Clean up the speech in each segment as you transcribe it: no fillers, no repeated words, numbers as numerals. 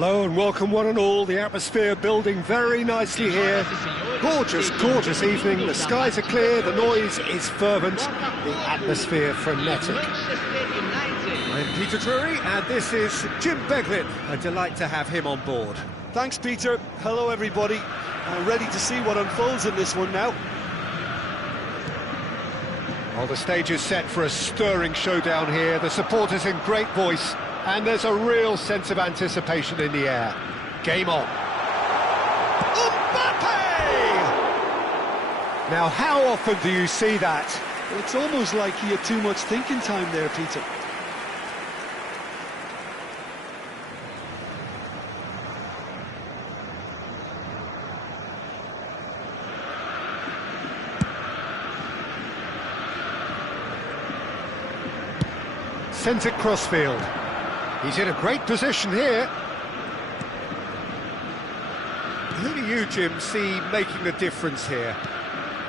Hello and welcome one and all. The atmosphere building very nicely here. Gorgeous, gorgeous evening. The skies are clear, the noise is fervent, the atmosphere frenetic. I'm Peter Drury and this is Jim Beglin. A delight to have him on board. Thanks, Peter. Hello, everybody. I'm ready to see what unfolds in this one now. Well, the stage is set for a stirring showdown here. The supporters in great voice. And there's a real sense of anticipation in the air. Game on. Mbappe! Now, how often do you see that? Well, it's almost like he had too much thinking time there, Peter. Sends it crossfield. He's in a great position here. Who do you, Jim, see making the difference here?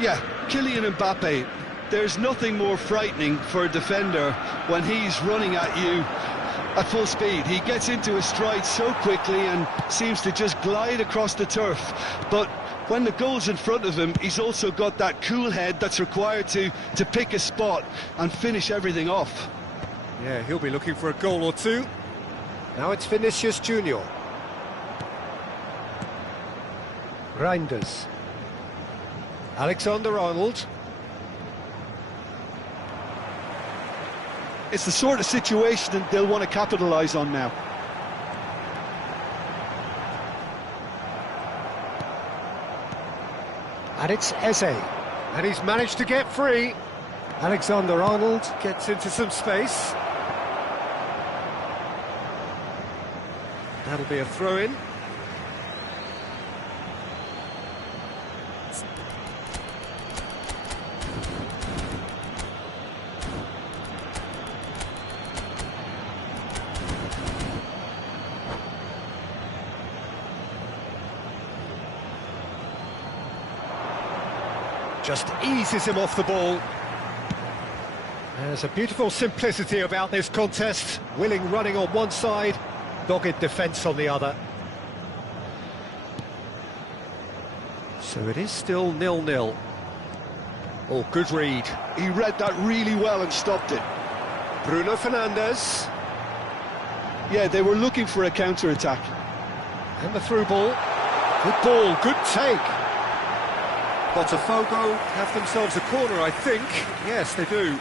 Yeah, Kylian Mbappe. There's nothing more frightening for a defender when he's running at you at full speed. He gets into a stride so quickly and seems to just glide across the turf. But when the goal's in front of him, he's also got that cool head that's required to pick a spot and finish everything off. Yeah, he'll be looking for a goal or two. Now it's Vinicius Junior. Reinders. Alexander-Arnold. It's the sort of situation that they'll want to capitalise on now. And it's Eze. And he's managed to get free. Alexander-Arnold gets into some space. That'll be a throw-in. Just eases him off the ball. There's a beautiful simplicity about this contest. Willing running on one side, dogged defence on the other. So it is still 0-0. Oh, good read. He read that really well and stopped it. Bruno Fernandes. Yeah, they were looking for a counter-attack. And the through ball. Good ball, good take. Potw have themselves a corner, I think. Yes, they do.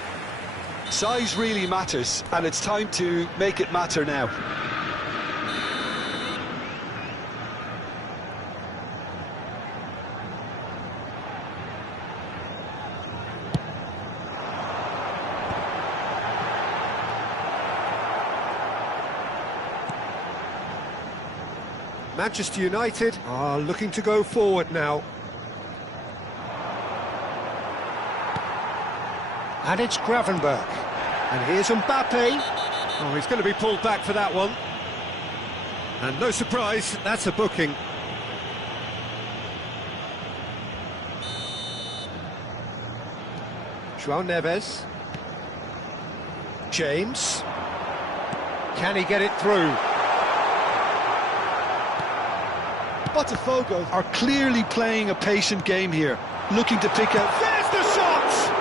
Size really matters, and it's time to make it matter now. Manchester United are looking to go forward now. And it's Gravenberch. And here's Mbappe. Oh, he's going to be pulled back for that one. And no surprise, that's a booking. João Neves. James. Can he get it through? Potw are clearly playing a patient game here, looking to pick out... There's the shot!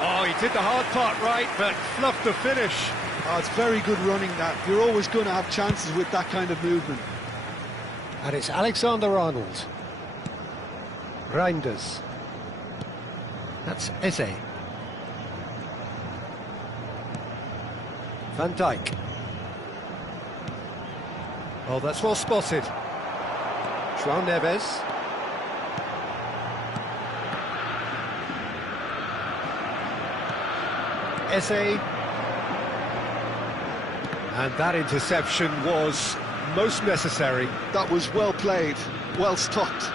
Oh, he did the hard part right, but fluffed the finish. Oh, it's very good running that. You're always going to have chances with that kind of movement. And it's Alexander-Arnold. Reinders. That's Eze. Van Dijk. Oh, that's well spotted. João Neves. Eze. And that interception was most necessary. That was well played, well stopped.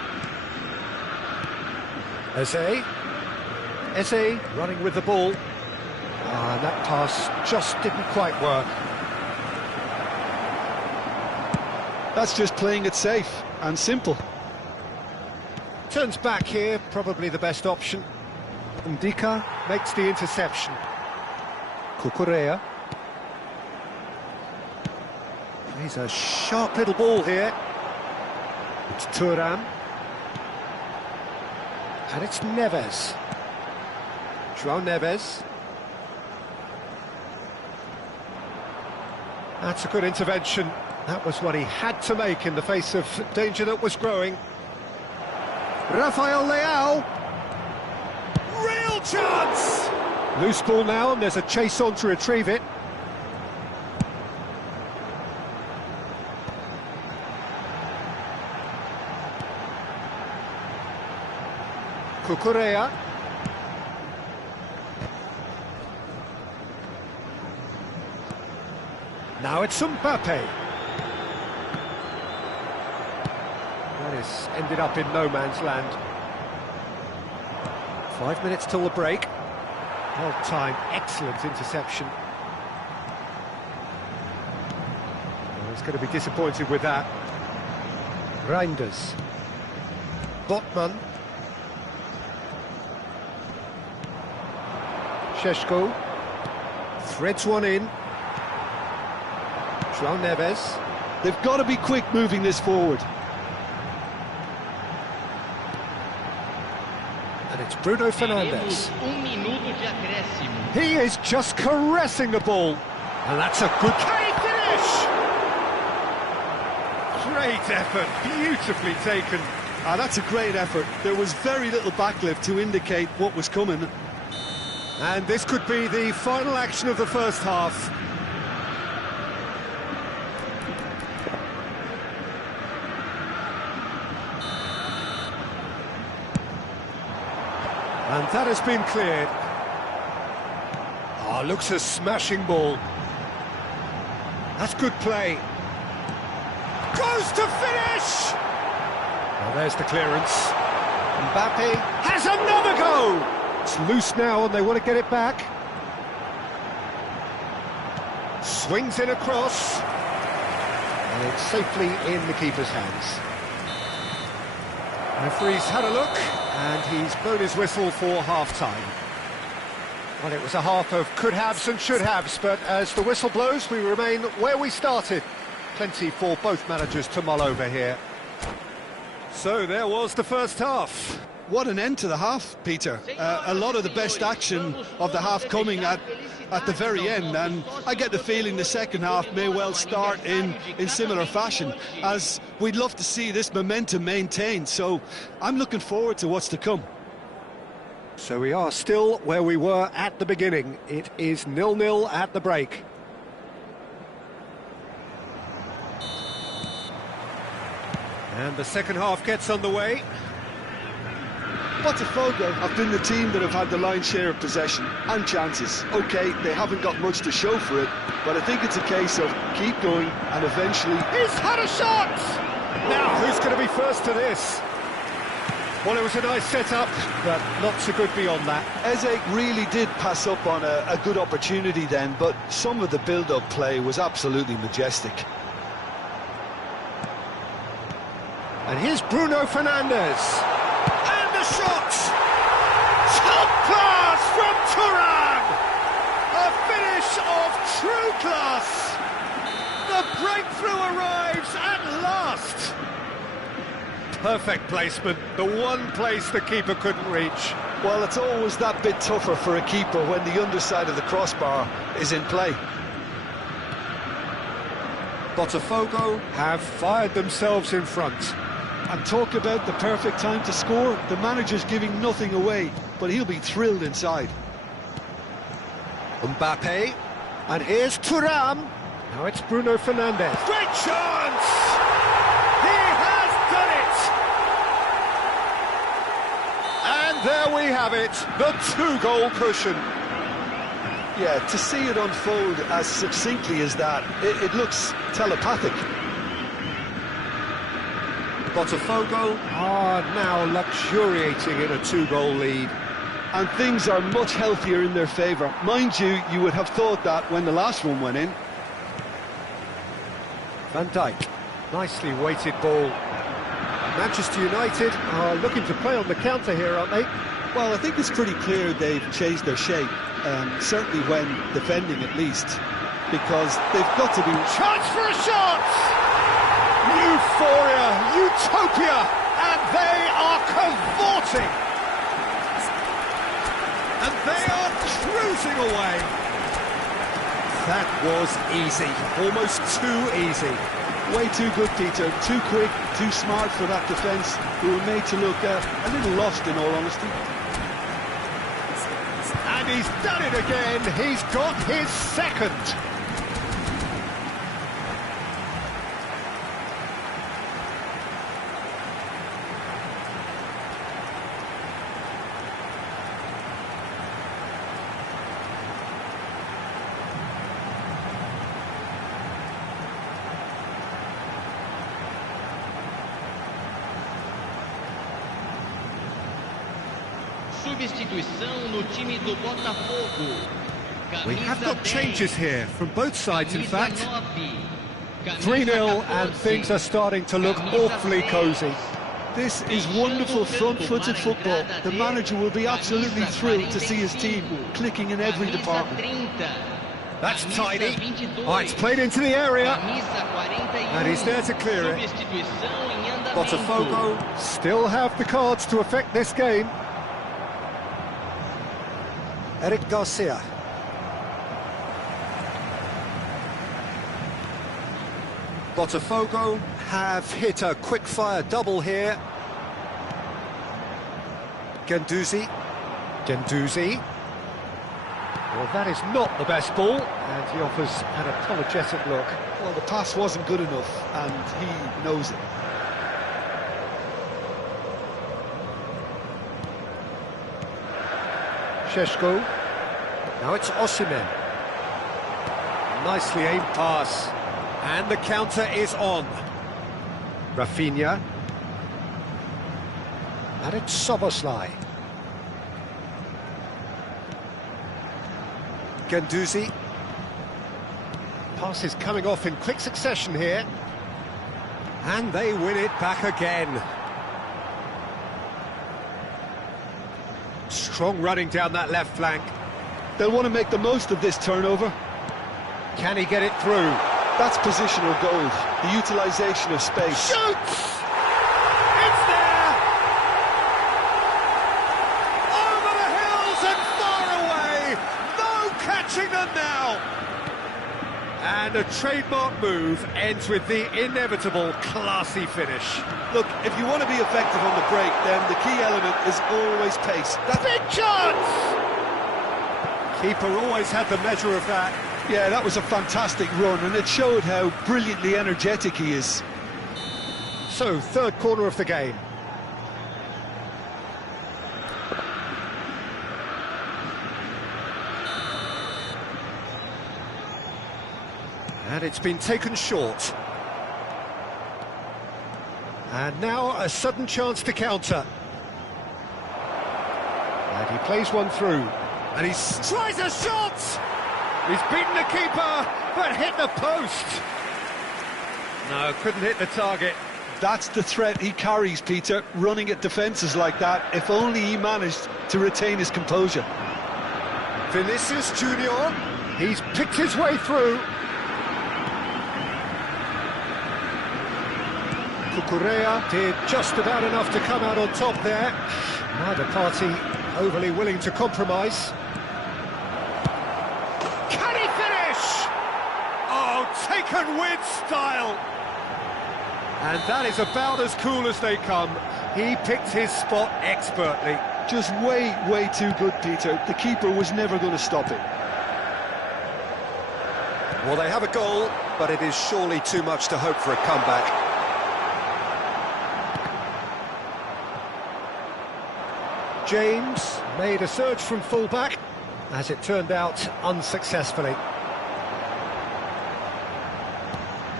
Eze. Eze running with the ball. And that pass just didn't quite work. That's just playing it safe and simple. Turns back here, probably the best option. Ndika makes the interception. Cucurella. Plays a sharp little ball here. It's Thuram. And it's Neves. João Neves. That's a good intervention. That was what he had to make in the face of danger that was growing. Rafael Leao. Real chance! Loose ball now, and there's a chase on to retrieve it. Cucurella. Now it's Mbappe. That is ended up in no man's land. 5 minutes till the break. Well timed, excellent interception. Well, he's going to be disappointed with that. Reinders. Botman. Šeško threads one in. João Neves. They've got to be quick moving this forward. And it's Bruno Fernandes. He is just caressing the ball. And that's a good finish! Great effort, beautifully taken. That's a great effort. There was very little backlift to indicate what was coming. And this could be the final action of the first half. And that has been cleared. Oh, looks a smashing ball. That's good play. Goes to finish! Well, there's the clearance. Mbappe has another go! It's loose now and they want to get it back. Swings in across. And it's safely in the keeper's hands. Referee's had a look and he's blown his whistle for half-time. Well, it was a half of could-haves and should-haves, but as the whistle blows, we remain where we started. Plenty for both managers to mull over here. So there was the first half. What an end to the half, Peter. A lot of the best action of the half coming at the very end, and I get the feeling the second half may well start in similar fashion, as we'd love to see this momentum maintained, so I'm looking forward to what's to come. So we are still where we were at the beginning. It is 0-0 at the break. And the second half gets underway. Potw have been the team that have had the lion's share of possession and chances. OK, they haven't got much to show for it, but I think it's a case of keep going and eventually... He's had a shot! Now, who's going to be first to this? Well, it was a nice set-up, but not so good beyond that. Eze really did pass up on a good opportunity then, but some of the build-up play was absolutely majestic. And here's Bruno Fernandes. And the shot! Top class from Thuram! A finish of true class! The breakthrough arrives at last! Perfect placement, the one place the keeper couldn't reach. Well, it's always that bit tougher for a keeper when the underside of the crossbar is in play. Potw have fired themselves in front. And talk about the perfect time to score. The manager's giving nothing away, but he'll be thrilled inside. Mbappe, and here's Thuram. Now it's Bruno Fernandes. Great chance! He has done it! And there we have it, the two-goal cushion. Yeah, to see it unfold as succinctly as that, it looks telepathic. Potw are now luxuriating in a two-goal lead. And things are much healthier in their favour. Mind you, you would have thought that when the last one went in. Van Dijk, nicely weighted ball. Manchester United are looking to play on the counter here, aren't they? Well, I think it's pretty clear they've changed their shape, certainly when defending at least. because they've got to be... Chance for a shot! Euphoria, utopia, and they are cavorting. And they are cruising away. That was easy, almost too easy. Way too good, Peter. Too quick, too smart for that defence, who were made to look a little lost, in all honesty. And he's done it again. He's got his second. Substituição no time do Botafogo. We have got changes here from both sides, in fact. 3-0 and things are starting to look awfully cosy. This is wonderful front-footed football. The manager will be absolutely thrilled to see his team clicking in every department. That's tidy. Oh, it's played into the area. And he's there to clear it. Botafogo still have the cards to affect this game. Eric Garcia. Potw have hit a quick-fire double here. Guendouzi. Well, that is not the best ball, and he offers an apologetic look. Well, the pass wasn't good enough, and he knows it. Šeško. Now it's Osimhen. Nicely aimed pass. And the counter is on. Rafinha. And it's Szoboszlai. Guendouzi. Pass is coming off in quick succession here. And they win it back again. Strong running down that left flank. They'll want to make the most of this turnover. Can he get it through? That's positional gold, the utilisation of space. Shoots! It's there! Over the hills and far away! No catching them now! And a trademark move ends with the inevitable classy finish. Look, if you want to be effective on the break, then the key element is always pace. That's big chance! Keeper always had the measure of that. Yeah, that was a fantastic run, and it showed how brilliantly energetic he is. So, third corner of the game. And it's been taken short. And now a sudden chance to counter. And he plays one through. And he tries a shot! He's beaten the keeper, but hit the post. No, couldn't hit the target. That's the threat he carries, Peter, running at defences like that, if only he managed to retain his composure. Vinicius Junior, he's picked his way through. Cucurella did just about enough to come out on top there. Neither party overly willing to compromise. Can he finish? Oh, taken with style. And that is about as cool as they come. He picked his spot expertly. Just way too good, Peter. The keeper was never going to stop it. Well, they have a goal, but it is surely too much to hope for a comeback. James made a surge from full-back, as it turned out unsuccessfully.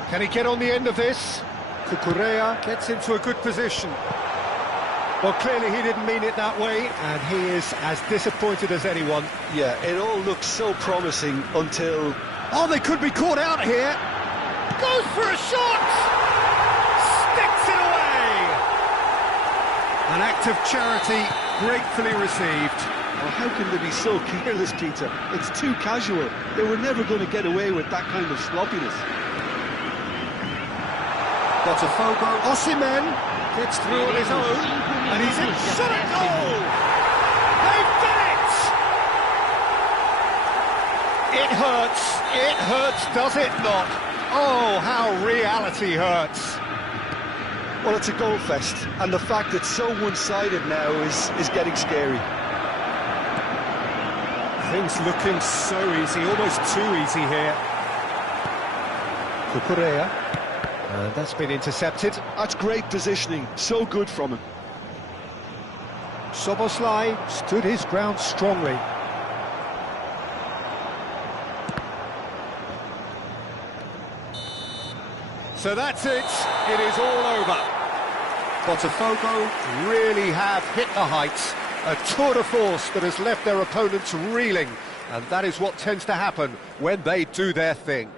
Can he get on the end of this? Cucurella gets into a good position. Well, clearly he didn't mean it that way, and he is as disappointed as anyone. Yeah, it all looks so promising until... Oh, they could be caught out here. Goes for a shot! Sticks it away! An act of charity gratefully received. Oh, how can they be so careless, Peter? It's too casual. They were never going to get away with that kind of sloppiness. Potw, Osimhen gets through on his own, and he's in shot at goal! They've done it! It hurts, does it not? Oh, how reality hurts. Well, it's a goal fest, and the fact it's so one-sided now is getting scary. Things looking so easy, almost too easy here. Kukurea. And that's been intercepted. That's great positioning, so good from him. Soboslai stood his ground strongly. So that's it. It is all over. Potw really have hit the heights. A tour de force that has left their opponents reeling. And that is what tends to happen when they do their thing.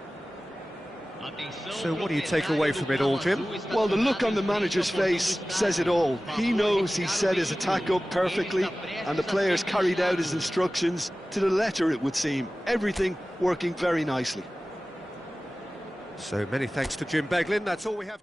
So what do you take away from it all, Jim? Well, the look on the manager's face says it all. He knows he set his attack up perfectly, and the players carried out his instructions to the letter, it would seem. Everything working very nicely. So many thanks to Jim Beglin. That's all we have.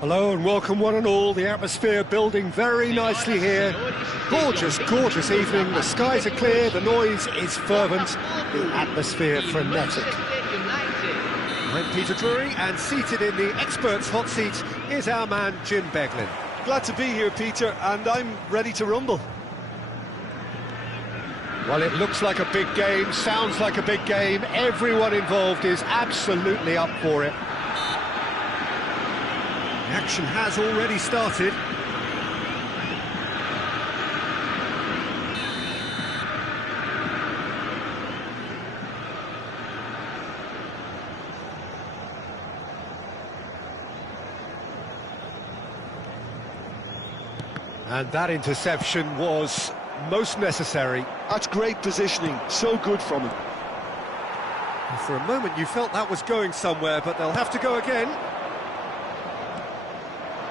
Hello and welcome one and all. The atmosphere building very nicely here. Gorgeous, gorgeous evening. The skies are clear, the noise is fervent, the atmosphere frenetic. I'm Peter Drury, and seated in the experts' hot seat is our man Jim Beglin. Glad to be here, Peter, and I'm ready to rumble. Well, it looks like a big game, sounds like a big game. Everyone involved is absolutely up for it. The action has already started. And that interception was most necessary. That's great positioning, so good from him. For a moment you felt that was going somewhere, but they'll have to go again.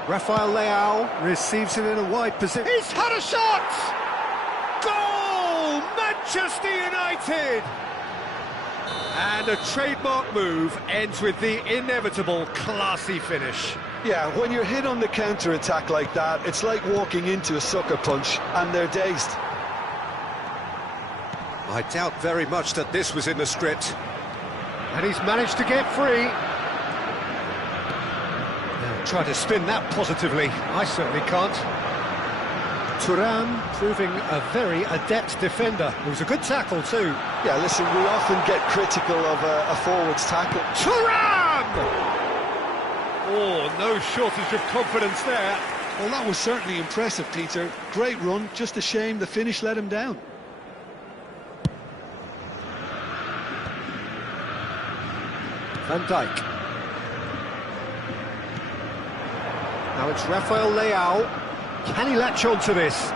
Rafael Leao receives it in a wide position. He's had a shot! Goal! Manchester United! And a trademark move ends with the inevitable classy finish. Yeah, when you're hit on the counter-attack like that, it's like walking into a sucker punch, and they're dazed. I doubt very much that this was in the script. And he's managed to get free. Now, try to spin that positively. I certainly can't. Thuram proving a very adept defender. It was a good tackle too. Yeah, listen, we often get critical of a forward's tackle. Thuram! Oh, no shortage of confidence there. Well, that was certainly impressive, Peter. Great run, just a shame the finish let him down. Van Dijk. Now it's Rafael Leao. Can he latch on to this?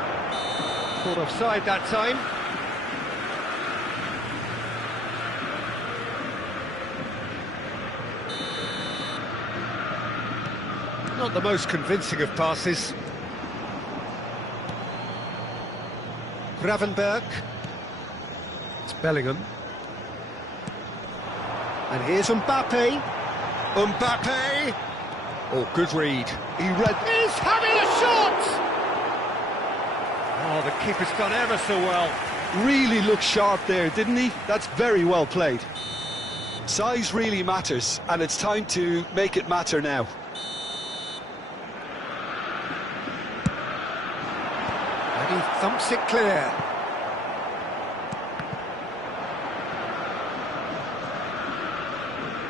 Caught offside that time. Not the most convincing of passes. Gravenberg. It's Bellingham. And here's Mbappe. Mbappe! Oh, good read. He read... He's having a shot! Oh, the keeper's done ever so well. Really looked sharp there, didn't he? That's very well played. Size really matters, and it's time to make it matter now. And he thumps it clear.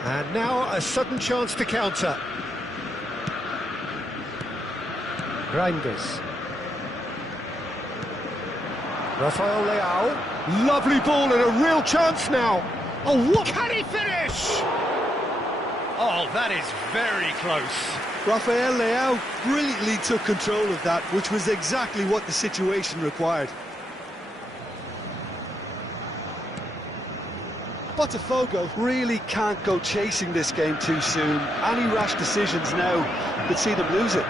And now a sudden chance to counter. Reinders. Rafael Leao. Lovely ball and a real chance now. Oh, what? Can he finish? Oh, that is very close. Rafael Leao brilliantly took control of that, which was exactly what the situation required. Potw really can't go chasing this game too soon. Any rash decisions now could see them lose it.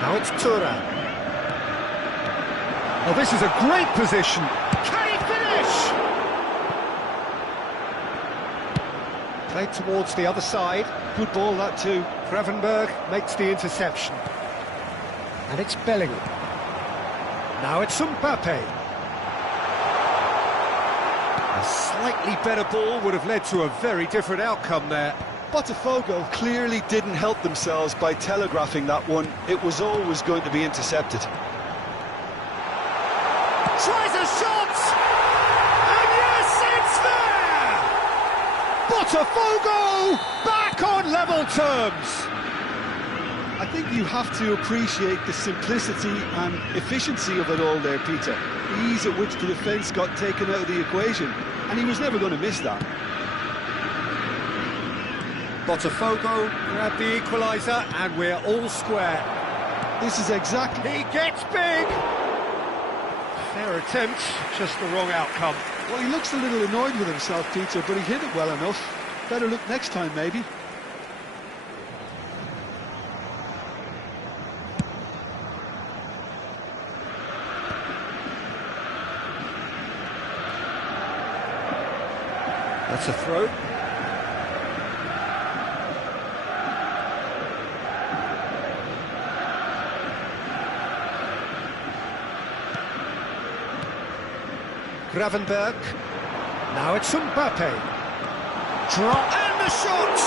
Now it's Thuram. Oh, this is a great position. Can he finish? Played towards the other side. Good ball, that too. Gravenberg makes the interception. And it's Bellingham. Now it's Mbappe. A slightly better ball would have led to a very different outcome there. Potw clearly didn't help themselves by telegraphing that one. It was always going to be intercepted. Tries a shot! And yes, it's there! Potw back on level terms! I think you have to appreciate the simplicity and efficiency of it all there, Peter. The ease at which the defence got taken out of the equation, and he was never going to miss that. Potw grabbed the equaliser, and we're all square. This is exactly... He gets big! Fair attempt, just the wrong outcome. Well, he looks a little annoyed with himself, Peter, but he hit it well enough. Better look next time, maybe. That's a throw. Gravenberg. Now it's Mbappe. Drop and the shot!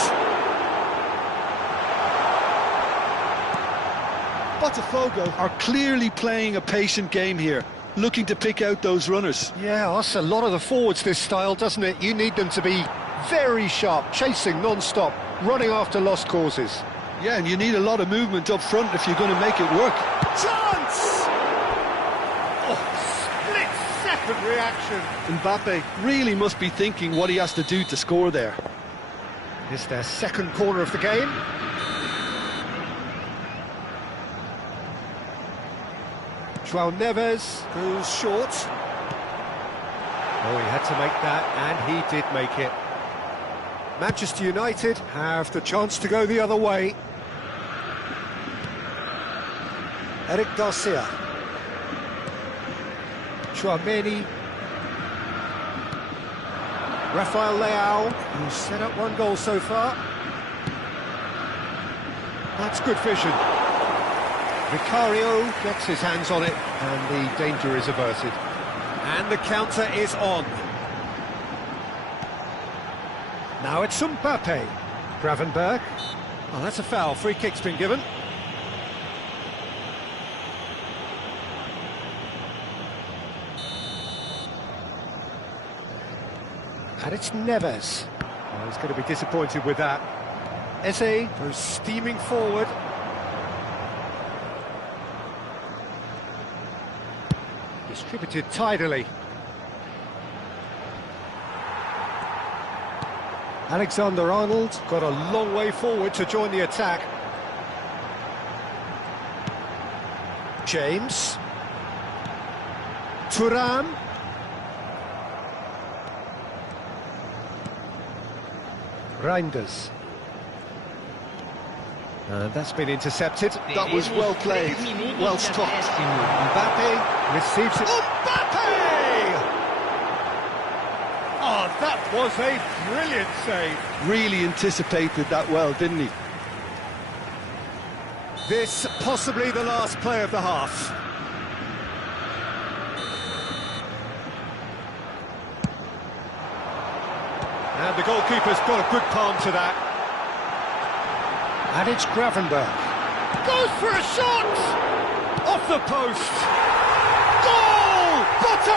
Potw are clearly playing a patient game here, looking to pick out those runners. Yeah, that's a lot of the forwards, this style, doesn't it? You need them to be very sharp, chasing non-stop, running after lost causes. Yeah, and you need a lot of movement up front if you're going to make it work. Chance! Split-second reaction. Mbappe really must be thinking what he has to do to score there. It's their second corner of the game. João Neves goes short. Oh, he had to make that, and he did make it. Manchester United have the chance to go the other way. Eric Garcia. Chouameni. Rafael Leao, who's set up one goal so far. That's good vision. Vicario gets his hands on it, and the danger is averted. And the counter is on. Now it's Mbappe. Gravenberg. Oh, that's a foul. Free kick's been given. And it's Neves. Oh, he's going to be disappointed with that. Eze goes steaming forward. Distributed tidily. Alexander-Arnold got a long way forward to join the attack. James. Thuram. Reinders. And that's been intercepted. That was well played, well stopped. Mbappe receives it. Mbappe! Oh, that was a brilliant save. Really anticipated that well, didn't he? This possibly the last play of the half. And the goalkeeper's got a good palm to that. And it's Gravenberg. Goes for a shot! Off the post! Goal! Potw!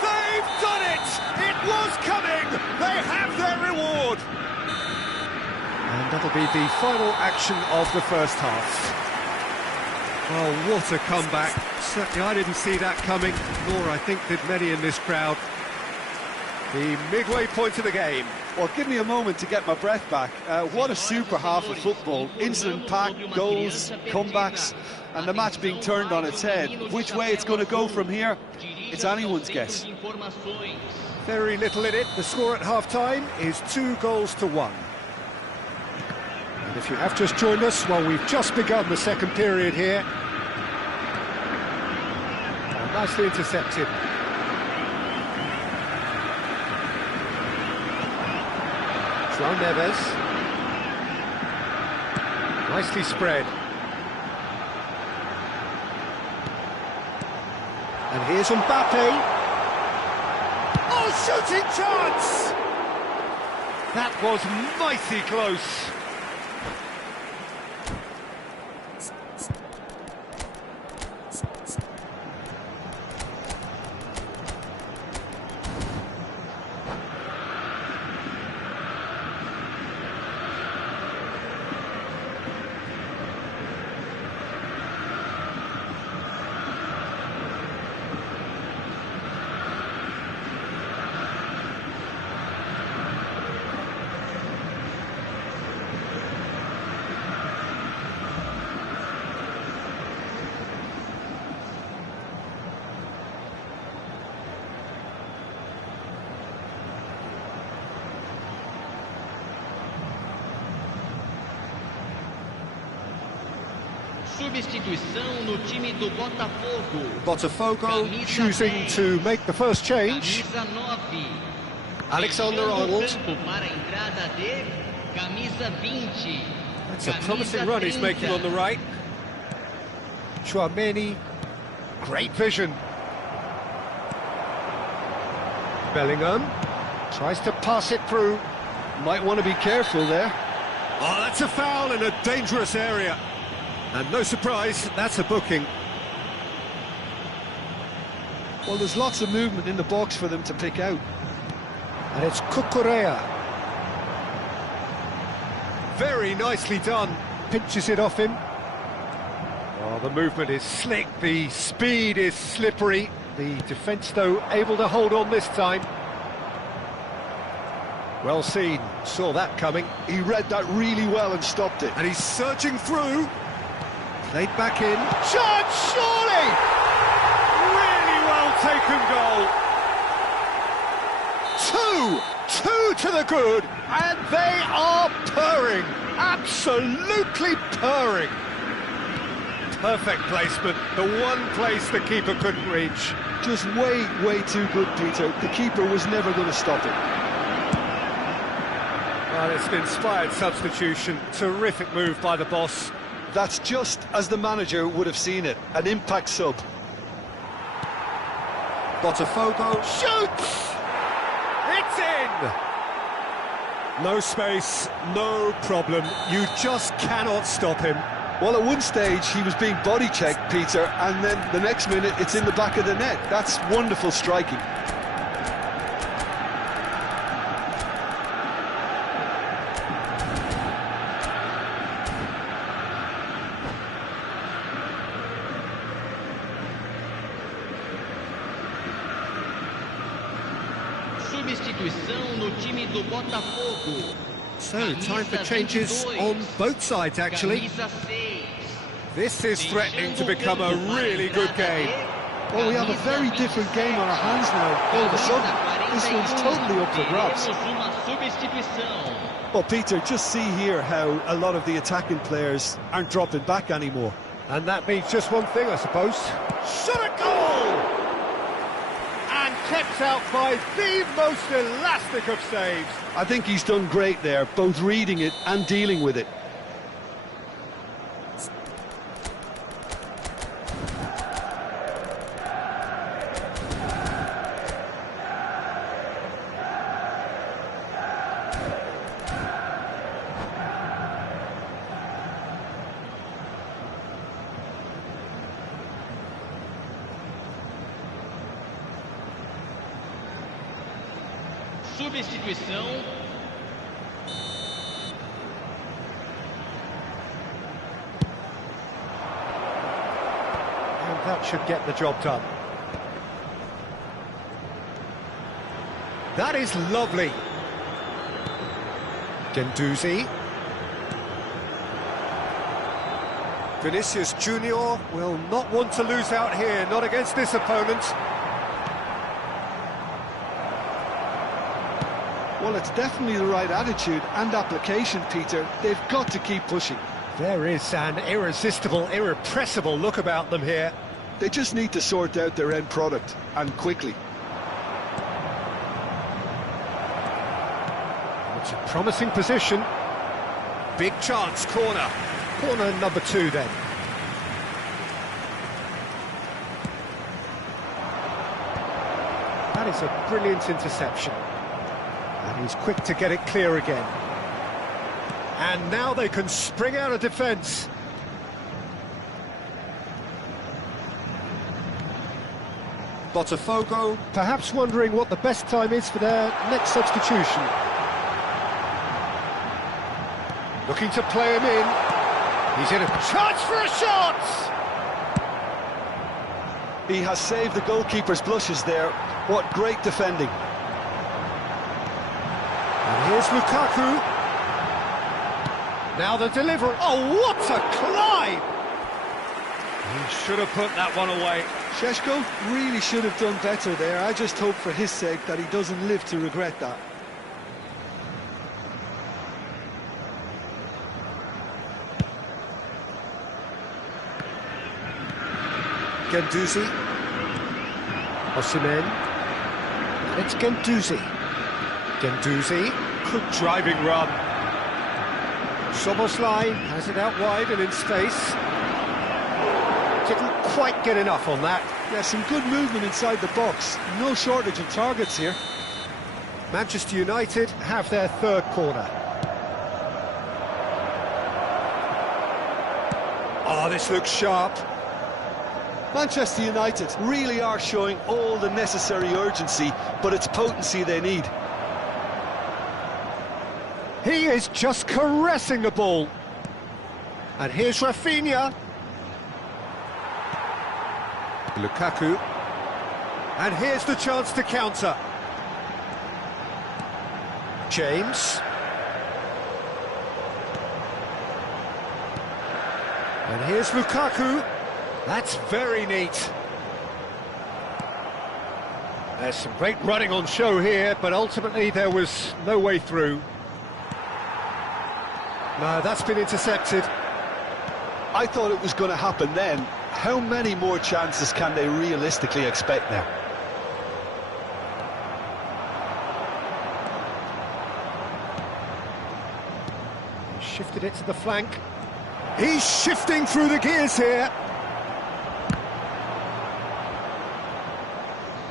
They've done it! It was coming! They have their reward! And that'll be the final action of the first half. Oh, what a comeback. Certainly I didn't see that coming, nor I think did many in this crowd. The midway point of the game. Well, give me a moment to get my breath back. What a super half of football. Incident-packed, goals, comebacks, and the match being turned on its head. Which way it's going to go from here, it's anyone's guess. Very little in it. The score at half-time is 2-1. And if you have just joined us, well, we've just begun the second period here. Oh, nicely intercepted. João Neves. Nicely spread. And here's Mbappe. Oh, shooting chance! That was mighty close. Substituição no time do Botafogo. Botafogo choosing to make the first change. Camisa 9. Alexander-Arnold. Para a entrada de camisa 20. That's a promising run he's making on the right. Chouameni, great vision. Bellingham tries to pass it through. Might want to be careful there. Oh, that's a foul in a dangerous area. And no surprise, that's a booking. Well, there's lots of movement in the box for them to pick out. And it's Cucurella. Very nicely done. Pinches it off him. Oh, the movement is slick, the speed is slippery. The defence, though, able to hold on this time. Well seen, saw that coming. He read that really well and stopped it. And he's surging through. Played back in. Chance, surely! Really well taken goal. Two to the good, and they are purring. Absolutely purring. Perfect placement, the one place the keeper couldn't reach. Just way too good, Peter. The keeper was never going to stop it. Well, it's an inspired substitution. Terrific move by the boss. That's just as the manager would have seen it. An impact sub. Potw shoots! It's in! No space, no problem. You just cannot stop him. Well, at one stage he was being body checked, Peter, and then the next minute it's in the back of the net. That's wonderful striking. Substituição no time do Botafogo. So, time for changes on both sides, actually. This is threatening to become a really good game. Well, we have a very different game on our hands now. All of a sudden, this one's totally up for grabs. Well, Peter, just see here how a lot of the attacking players aren't dropping back anymore. And that means just one thing, I suppose. Shot a goal! And kept out by the most elastic of saves. I think he's done great there, both reading it and dealing with it. Substituição. And that should get the job done. That is lovely. Gendouzi. Vinicius Junior will not want to lose out here, not against this opponent. Well, it's definitely the right attitude and application, Peter. They've got to keep pushing. There is an irresistible, irrepressible look about them here. They just need to sort out their end product, and quickly. It's a promising position. Big chance, corner. Corner number 2 then. That is a brilliant interception. And he's quick to get it clear again. And now they can spring out of defence. Botafogo perhaps wondering what the best time is for their next substitution. Looking to play him in. He's in a chance for a shot! He has saved the goalkeeper's blushes there. What great defending. And here's Lukaku. Now the delivery. Oh, what a climb! He should have put that one away. Šeško really should have done better there. I just hope for his sake that he doesn't live to regret that. Gendouzi. Osimhen. It's Gendouzi. Gendouzi. Good driving run. Szoboszlai has it out wide and in space. Didn't quite get enough on that. Yeah, some good movement inside the box. No shortage of targets here. Manchester United have their third corner. Oh, this looks sharp. Manchester United really are showing all the necessary urgency, but it's potency they need. He is just caressing the ball. And here's Rafinha. Lukaku. And here's the chance to counter. James. And here's Lukaku. That's very neat. There's some great running on show here, but ultimately there was no way through. No, that's been intercepted. I thought it was going to happen then. How many more chances can they realistically expect now? Shifted it to the flank. He's shifting through the gears here.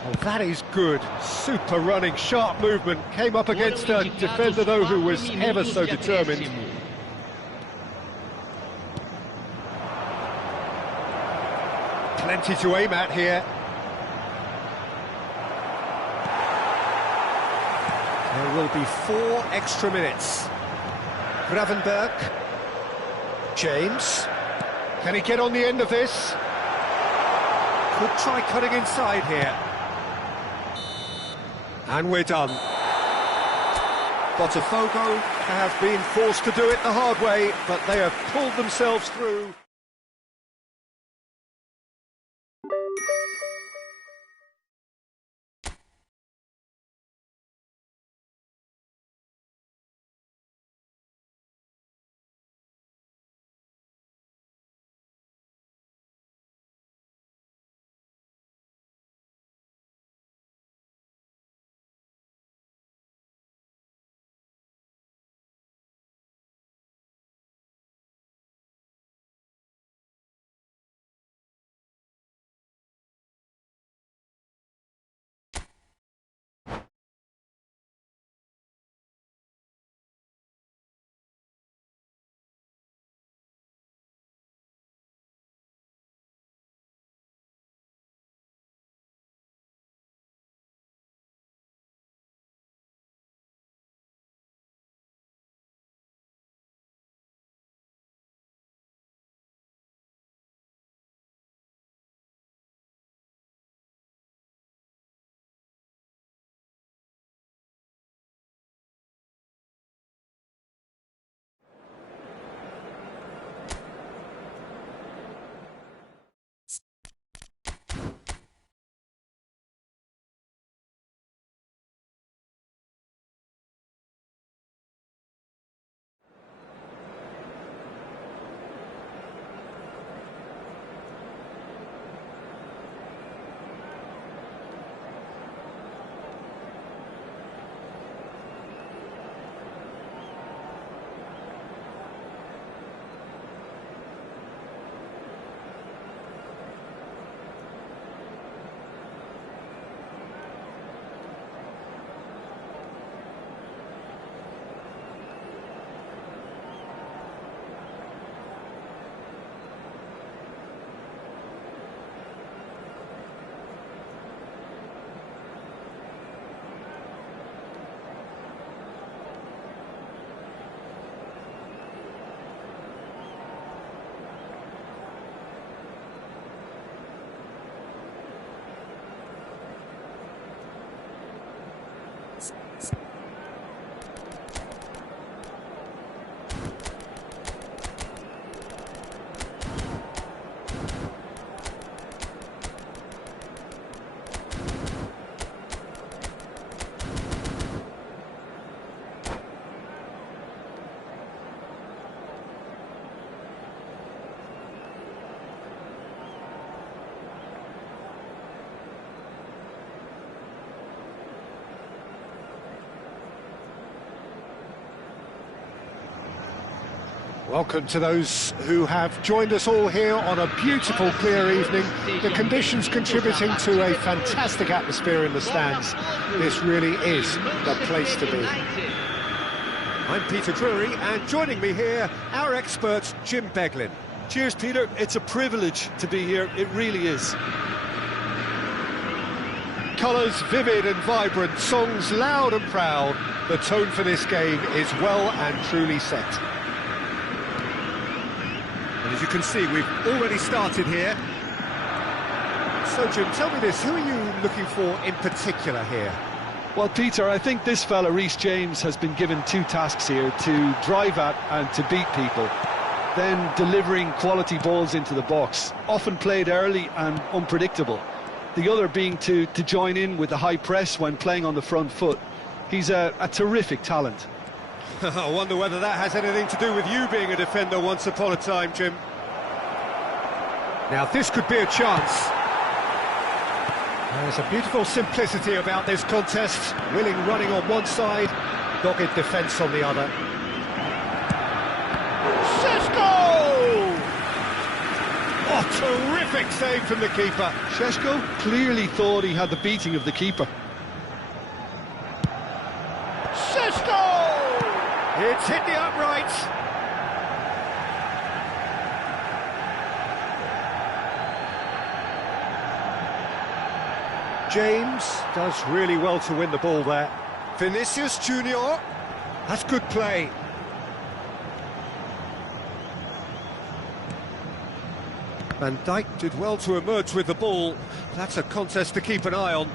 Oh, that is good. Super running, sharp movement. Came up against a defender, though, who was ever so determined. Plenty to aim at here. There will be 4 extra minutes. Gravenberg. James. Can he get on the end of this? Could try cutting inside here. And we're done. Potw have been forced to do it the hard way, but they have pulled themselves through. Welcome to those who have joined us all here on a beautiful, clear evening. The conditions contributing to a fantastic atmosphere in the stands. This really is the place to be. I'm Peter Drury, and joining me here, our expert, Jim Beglin. Cheers, Peter. It's a privilege to be here. It really is. Colours vivid and vibrant, songs loud and proud. The tone for this game is well and truly set. And as you can see, we've already started here. So, Jim, tell me this, who are you looking for in particular here? Well, Peter, I think this fella, Reece James, has been given 2 tasks here: to drive at and to beat people. then delivering quality balls into the box, often played early and unpredictable. The other being to join in with the high press when playing on the front foot. He's a terrific talent. I wonder whether that has anything to do with you being a defender once upon a time, Jim. Now this could be a chance. There's a beautiful simplicity about this contest. Willing running on one side, dogged defence on the other. Oh, terrific save from the keeper. Šeško clearly thought he had the beating of the keeper. Šeško! It's hit the uprights. James does really well to win the ball there. Vinicius Junior. That's good play. Van Dijk did well to emerge with the ball. That's a contest to keep an eye on.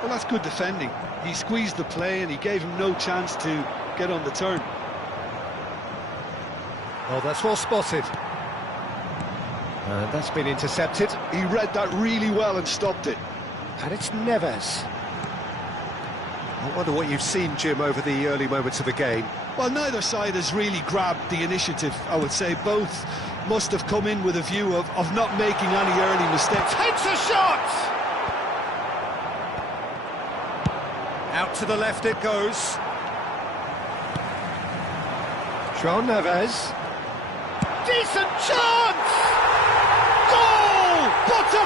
Well, that's good defending. He squeezed the play and he gave him no chance to get on the turn. Oh, that's well spotted. And that's been intercepted. He read that really well and stopped it. And it's Neves. I wonder what you've seen, Jim, over the early moments of the game. Well, neither side has really grabbed the initiative, I would say. Both must have come in with a view of not making any early mistakes. Takes a shot! Out to the left it goes. João Neves. Decent chance! Goal! Potw!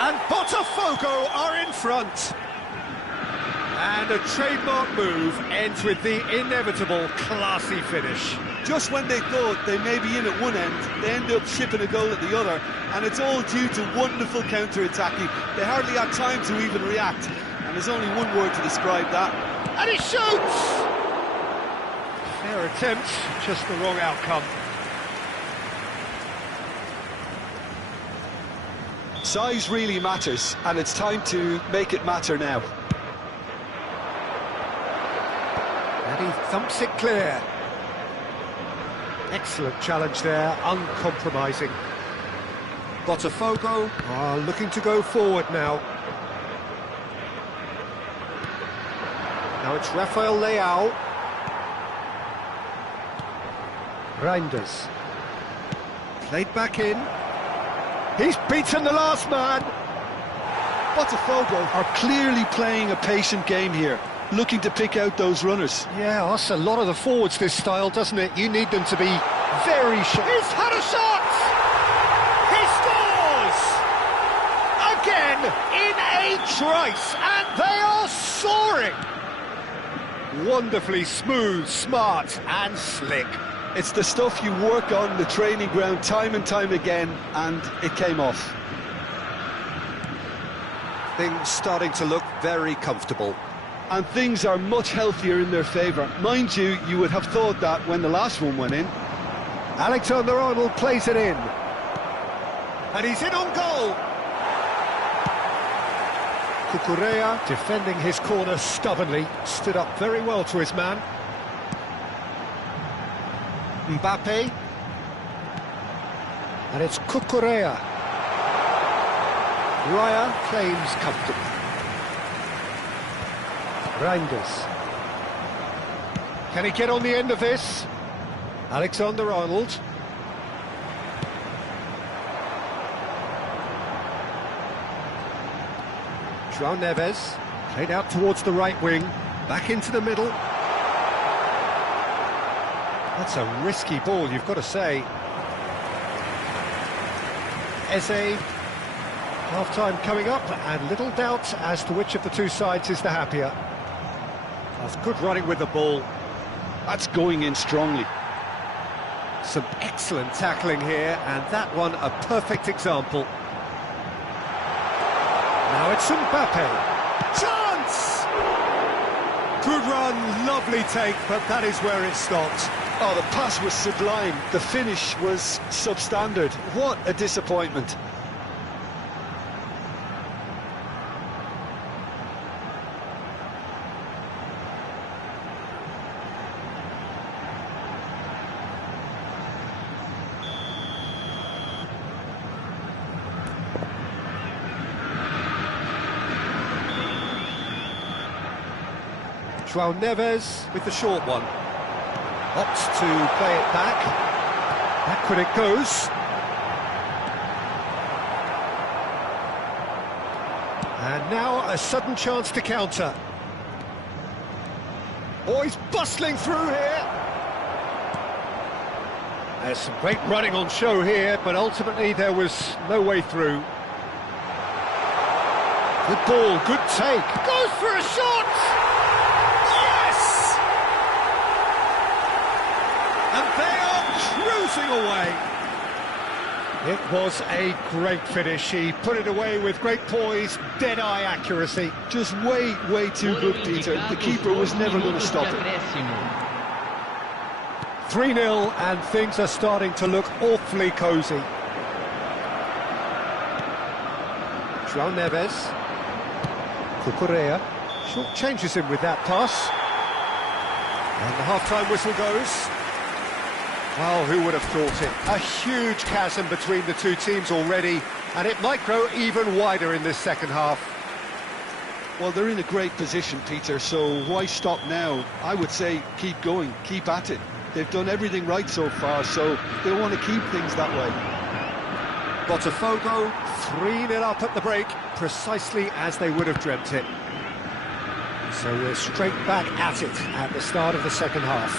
And Potw are in front. And a trademark move ends with the inevitable classy finish. Just when they thought they may be in at one end, they end up shipping a goal at the other, and it's all due to wonderful counter-attacking. They hardly had time to even react, and there's only one word to describe that. And he shoots! Fair attempt, just the wrong outcome. Size really matters, and it's time to make it matter now. And he thumps it clear. Excellent challenge there, uncompromising. Botafogo are looking to go forward now. Now it's Rafael Leao. Reinders. Played back in. He's beaten the last man. Botafogo are clearly playing a patient game here, looking to pick out those runners. Yeah, that's a lot of the forwards, this style, doesn't it? You need them to be very sharp. He's had a shot! He scores! Again, in a trice, and they are soaring! Wonderfully smooth, smart, and slick. It's the stuff you work on the training ground time and time again, and it came off. Things starting to look very comfortable. And things are much healthier in their favour. Mind you, you would have thought that when the last one went in. Alexander-Arnold plays it in. And he's in on goal. Cucurella, defending his corner stubbornly, stood up very well to his man. Mbappe. And it's Cucurella. Raya claims comfortable. Reinders. Can he get on the end of this? Alexander-Arnold. João Neves. Played out towards the right wing. Back into the middle. That's a risky ball, you've got to say. Eze. Half-time coming up, and little doubt as to which of the two sides is the happier. That's good running with the ball. That's going in strongly. Some excellent tackling here, and that one a perfect example. Now it's Mbappe. Chance! Good run, lovely take, but that is where it stopped. Oh, the pass was sublime. The finish was substandard. What a disappointment. João Neves with the short one. Opts to play it back. Backward it goes. And now a sudden chance to counter. Oh, he's bustling through here. There's some great running on show here, but ultimately there was no way through. Good ball, good take. Goes for a shot! Yes! And they are cruising away. It was a great finish. He put it away with great poise, dead-eye accuracy. Just way too good, Peter. The keeper was never going to stop it. 3-0, and things are starting to look awfully cosy. João Neves. Cucurella. Short changes him with that pass. And the half-time whistle goes. Well, who would have thought it? A huge chasm between the two teams already, and it might grow even wider in this second half. Well, they're in a great position, Peter, so why stop now? I would say keep going, keep at it. They've done everything right so far, so they want to keep things that way. Botafogo 3-0 up at the break, precisely as they would have dreamt it. So we're straight back at it at the start of the second half.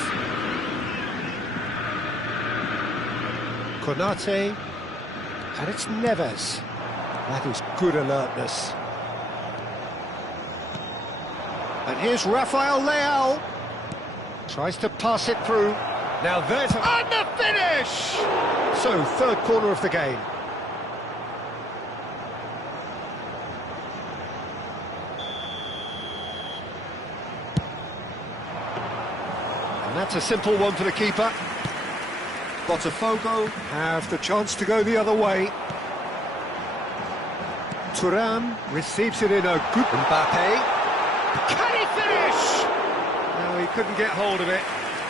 Konate, and it's Neves. That is good alertness. And here's Rafael Leao. Tries to pass it through. Now there's and the finish! So, third corner of the game. And that's a simple one for the keeper. Botafogo have the chance to go the other way. Thuram receives it in a good... Mbappe. Can he finish? No, he couldn't get hold of it.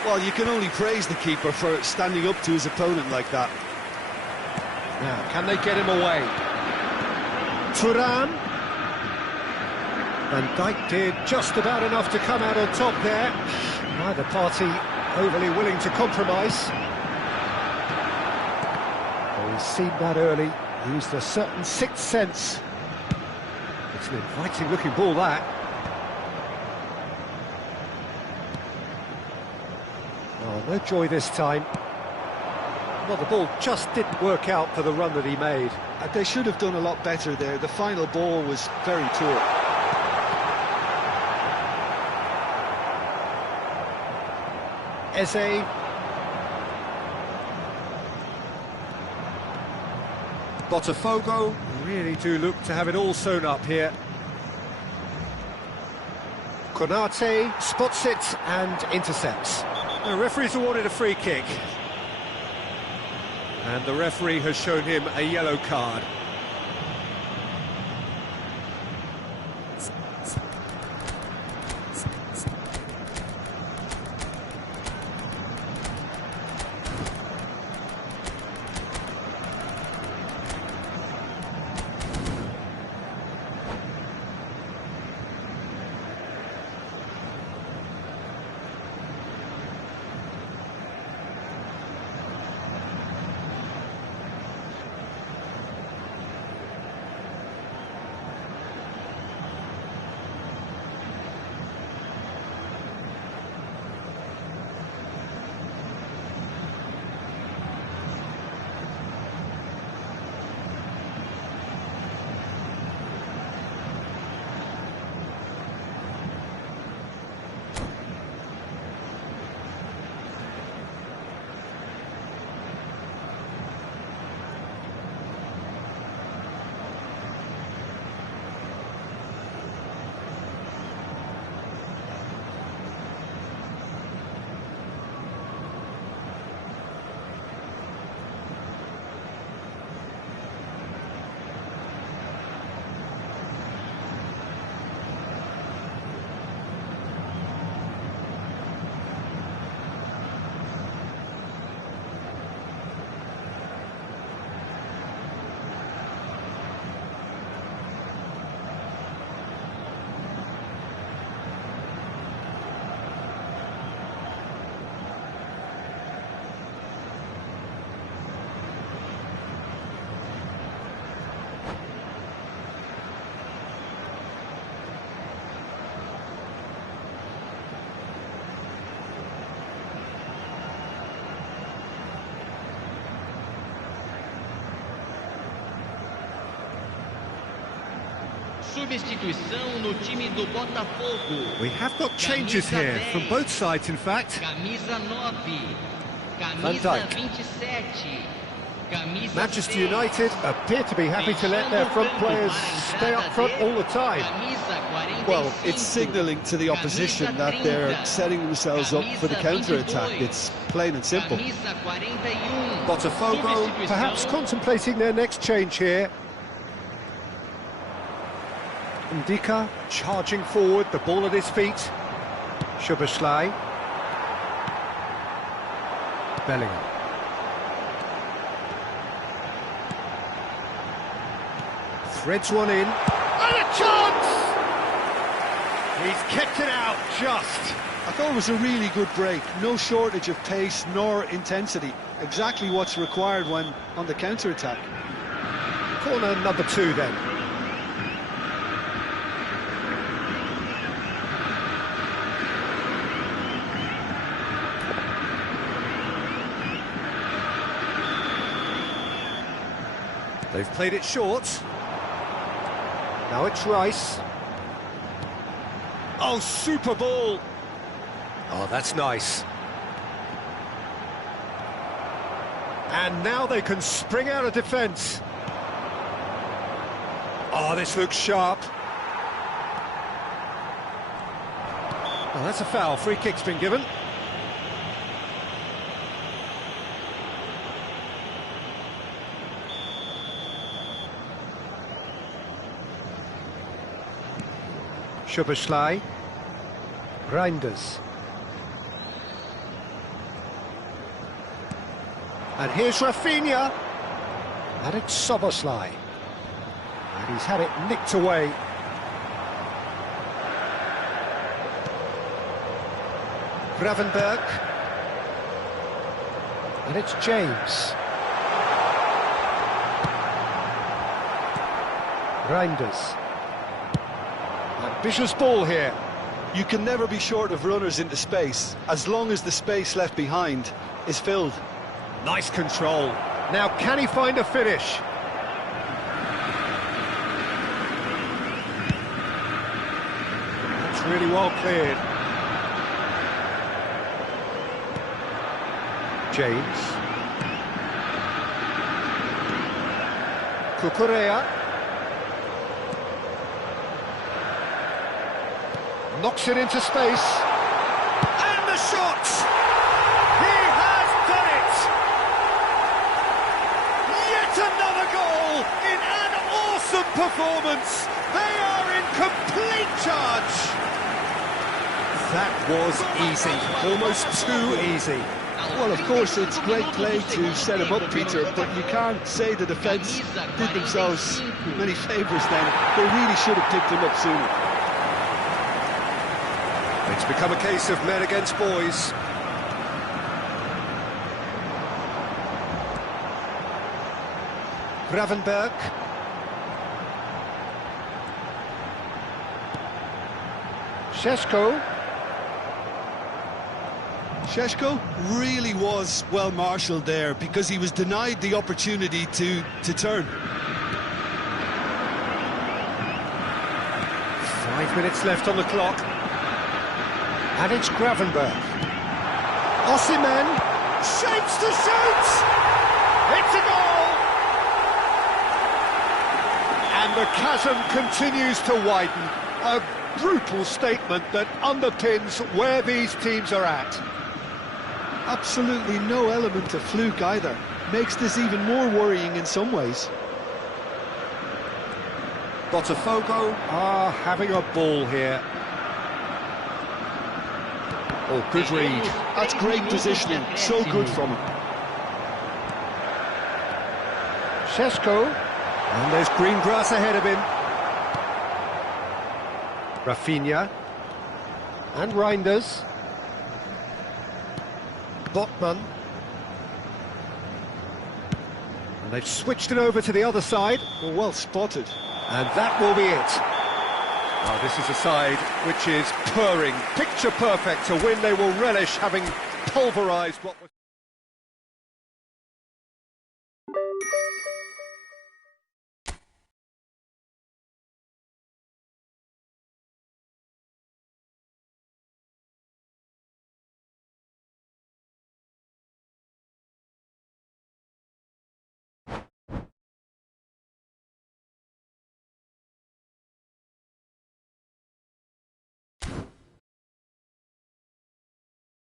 Well, you can only praise the keeper for standing up to his opponent like that. Now, can they get him away? Thuram. Van Dijk did just about enough to come out on top there. Neither party overly willing to compromise. He's seen that early, used a certain sixth sense. It's an inviting looking ball, that. Oh, no joy this time. Well, the ball just didn't work out for the run that he made. They should have done a lot better there. The final ball was very poor. Eze. Botafogo really do look to have it all sewn up here. Konate spots it and intercepts. The referee's awarded a free kick. And the referee has shown him a yellow card. substituição no time do Botafogo. We have got changes here from both sides, in fact. Camisa 9. Van Camisa Dijk. 27. Camisa Manchester 6. United appear to be happy to let their front players stay up front all the time. Camisa 45. Well, it's signalling to the opposition that they're setting themselves up for the counter-attack. It's plain and simple. Camisa 41. Botafogo perhaps contemplating their next change here. Ndika charging forward, the ball at his feet. Szoboszlai. Bellingham. Threads one in. And a chance! He's kept it out just. I thought it was a really good break. No shortage of pace nor intensity. Exactly what's required when on the counter-attack. Corner number 2 then. They've played it short. Now it's Rice. Oh, super ball! Oh, that's nice. And now they can spring out of defence. Oh, this looks sharp. Oh, that's a foul. Free kick's been given. Szoboszlai. Reinders. And here's Rafinha. And it's Szoboszlai. And he's had it nicked away. Gravenberg. And it's James. Reinders. Ambitious ball here. You can never be short of runners into space, as long as the space left behind is filled. Nice control. Now, can he find a finish? That's really well cleared. James. Cucurella. Knocks it into space. And the shot! He has done it! Yet another goal in an awesome performance. They are in complete charge. That was easy, almost too easy. Well, of course, it's great play to set him up, Peter, but you can't say the defence did themselves many favours then. They really should have picked him up sooner. It's become a case of men against boys. Gravenberg. Šeško really was well marshalled there because he was denied the opportunity to turn. 5 minutes left on the clock. And it's Gravenberg. Osimhen shapes to shoot! It's a goal! And the chasm continues to widen. A brutal statement that underpins where these teams are at. Absolutely no element of fluke either. Makes this even more worrying in some ways. Botafogo are having a ball here. Oh, good read. That's great positioning. So good from him. Šeško. And there's green grass ahead of him. Rafinha. And Reinders. Botman. And they've switched it over to the other side. Well spotted. And that will be it. Oh, this is a side which is purring, picture perfect, a win they will relish, having pulverised what was...